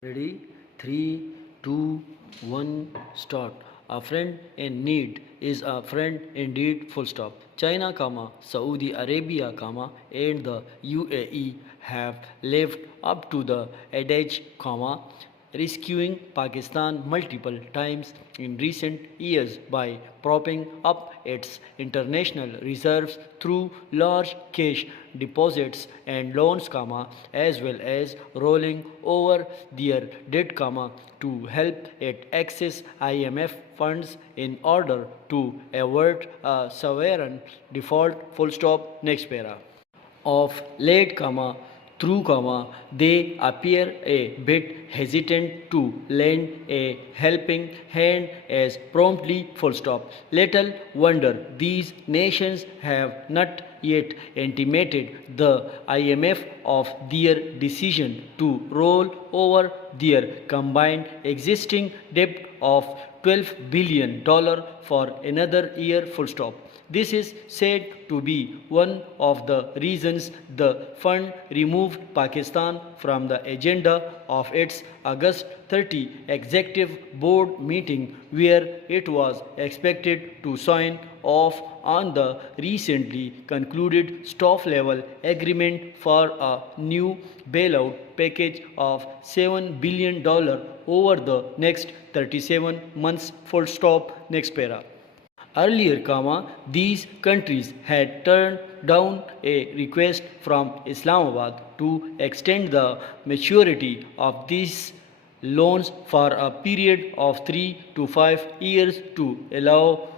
Ready? 3, 2, 1, start. A friend in need is a friend indeed, full stop. China, Saudi Arabia, and the UAE have lived up to the adage, rescuing Pakistan multiple times in recent years by propping up its international reserves through large cash deposits and loans, as well as rolling over their debt, to help it access IMF funds in order to avert a sovereign default, full stop. Next para. Of late, through, they appear a bit hesitant to lend a helping hand as promptly, full stop. Little wonder these nations have not yet intimated the IMF of their decision to roll over their combined existing debt of $12 billion for another year, full stop. This is said to be one of the reasons the fund removed Pakistan from the agenda of its August 30 executive board meeting, where it was expected to sign off on the recently concluded staff-level agreement for a new bailout package of $7 billion over the next 37 months, full stop. Next para. Earlier, these countries had turned down a request from Islamabad to extend the maturity of these loans for a period of 3 to 5 years to allow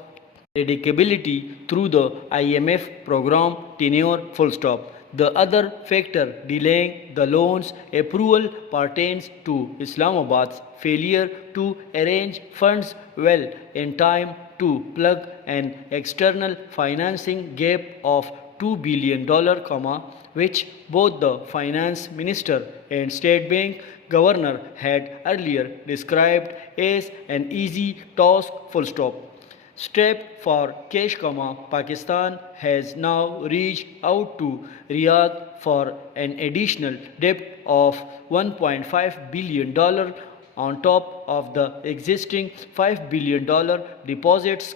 predictability through the IMF program tenure, full stop. The other factor delaying the loans approval pertains to Islamabad's failure to arrange funds well in time to plug an external financing gap of $2 billion, which both the finance minister and state bank governor had earlier described as an easy task, full stop. Strapped for cash, Pakistan has now reached out to Riyadh for an additional debt of $1.5 billion on top of the existing $5 billion deposits,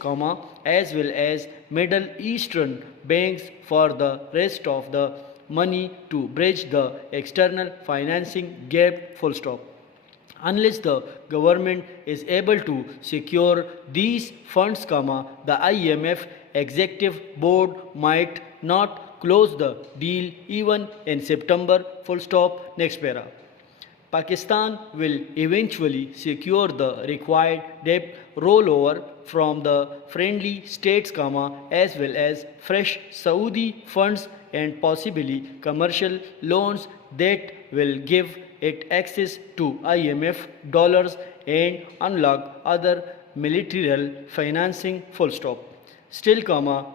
as well as Middle Eastern banks for the rest of the money to bridge the external financing gap, full stop. Unless the government is able to secure these funds, the IMF executive board might not close the deal even in September, full stop. Next para. Pakistan will eventually secure the required debt rollover from the friendly states, as well as fresh Saudi funds and possibly commercial loans that will give it access to IMF dollars and unlock other bilateral financing, full stop. Still,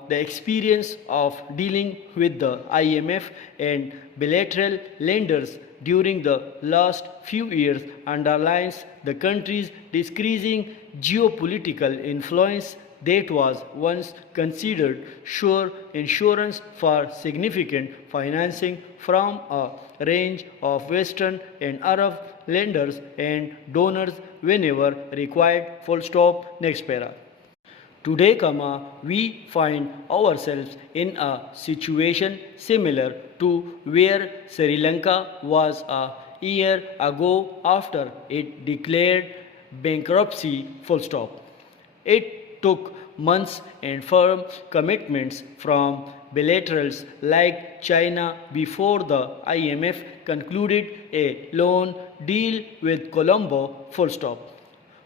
the experience of dealing with the IMF and bilateral lenders during the last few years underlines the country's decreasing geopolitical influence that was once considered sure insurance for significant financing from a range of Western and Arab lenders and donors whenever required, full stop. Next para. Today, we find ourselves in a situation similar to where Sri Lanka was a year ago after it declared bankruptcy, full stop. It took months and firm commitments from bilaterals like China before the IMF concluded a loan deal with Colombo, full stop.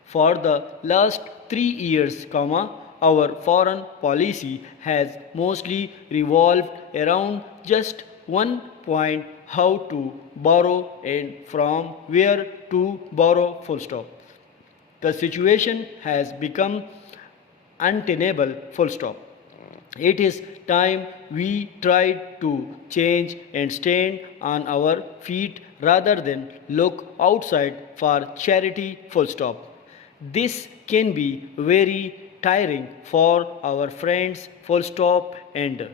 For the last 3 years, our foreign policy has mostly revolved around just one point: how to borrow and from where to borrow, full stop. The situation has become untenable, full stop. It is time we tried to change and stand on our feet rather than look outside for charity, full stop. This can be very tiring for our friends, full stop. And